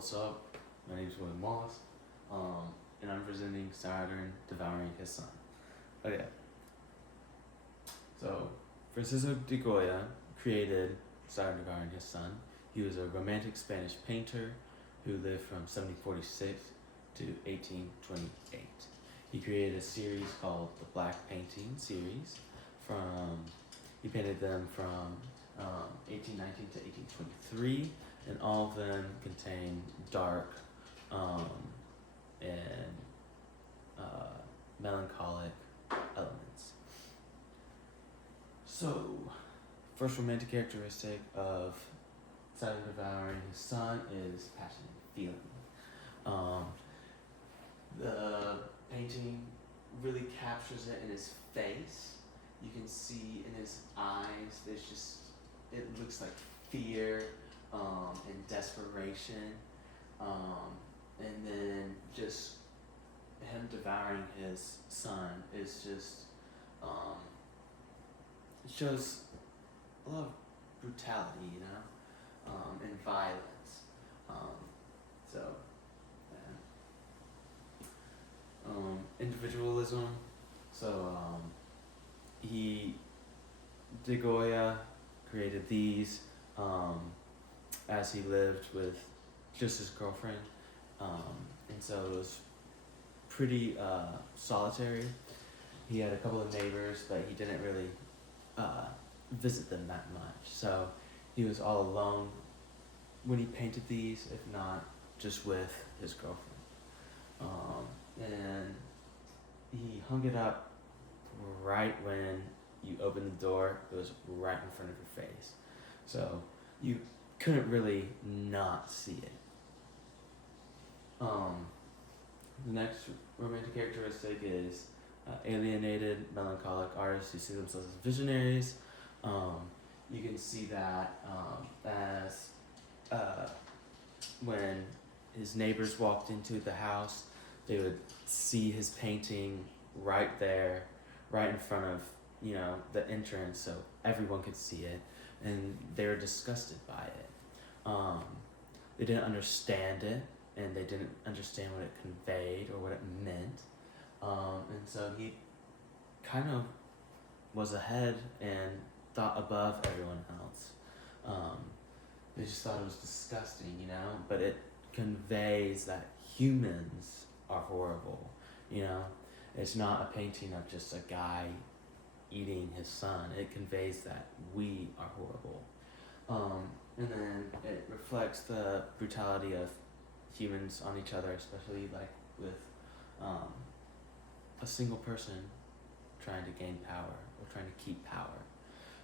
What's up? My name is William Wallace, and I'm presenting Saturn Devouring His Son. Okay. So, Francisco de Goya created Saturn Devouring His Son. He was a romantic Spanish painter who lived from 1746 to 1828. He created a series called the Black Painting series. He painted them from 1819 to 1823, and all of them contain dark and melancholic elements. So, first romantic characteristic of Saturn Devouring His Son is passion and feeling. The painting really captures it in his face. You can see in his eyes, it looks like fear and desperation. And then just him devouring his son is just, it shows a lot of brutality, and violence. Individualism. So, De Goya created these as he lived with just his girlfriend, and so it was pretty solitary. He had a couple of neighbors, but he didn't really visit them that much. So he was all alone when he painted these, if not just with his girlfriend. And he hung it up right when you opened the door. It was right in front of your face, so you couldn't really not see it. The next romantic characteristic is alienated, melancholic artists who see themselves as visionaries. You can see that as when his neighbors walked into the house, they would see his painting right there, right in front of the entrance, so everyone could see it, and they were disgusted by it. They didn't understand it, and they didn't understand what it conveyed or what it meant, and so he kind of was ahead and thought above everyone else. They just thought it was disgusting, but it conveys that humans are horrible. It's not a painting of just a guy eating his son. It conveys that we are horrible. And then it reflects the brutality of humans on each other, especially like with a single person trying to gain power or trying to keep power.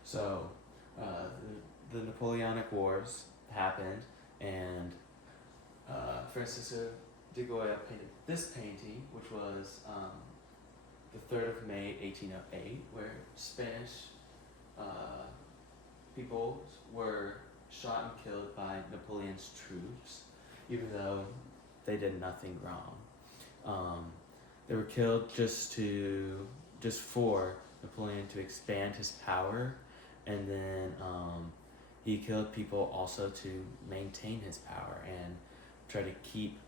So the Napoleonic Wars happened, and Francisco de Goya painted this painting, which was the 3rd of May, 1808, where Spanish people were shot and killed by Napoleon's troops, even though they did nothing wrong. They were killed just for Napoleon to expand his power, and then he killed people also to maintain his power and try to keep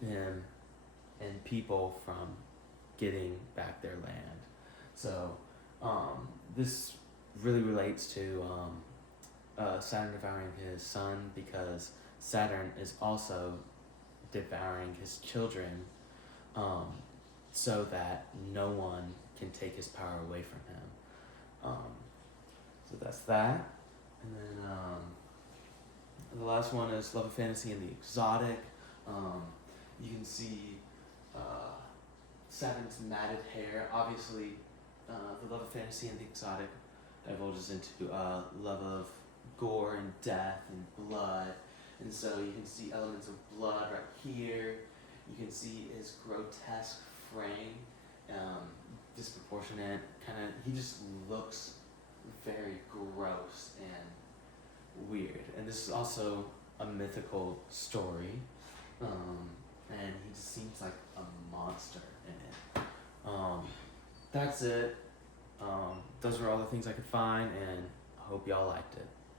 him and people from getting back their land. So this really relates to Saturn devouring his son, because Saturn is also devouring his children, so that no one can take his power away from him. So that's that. And then the last one is Love of Fantasy and the Exotic. You can see Saturn's matted hair. Obviously, the Love of Fantasy and the Exotic divulges into love of gore and death and blood. And so you can see elements of blood right here. You can see his grotesque frame, disproportionate, he just looks very gross and weird. And this is also a mythical story, and he just seems like a monster in it. That's it. Those were all the things I could find, and I hope y'all liked it.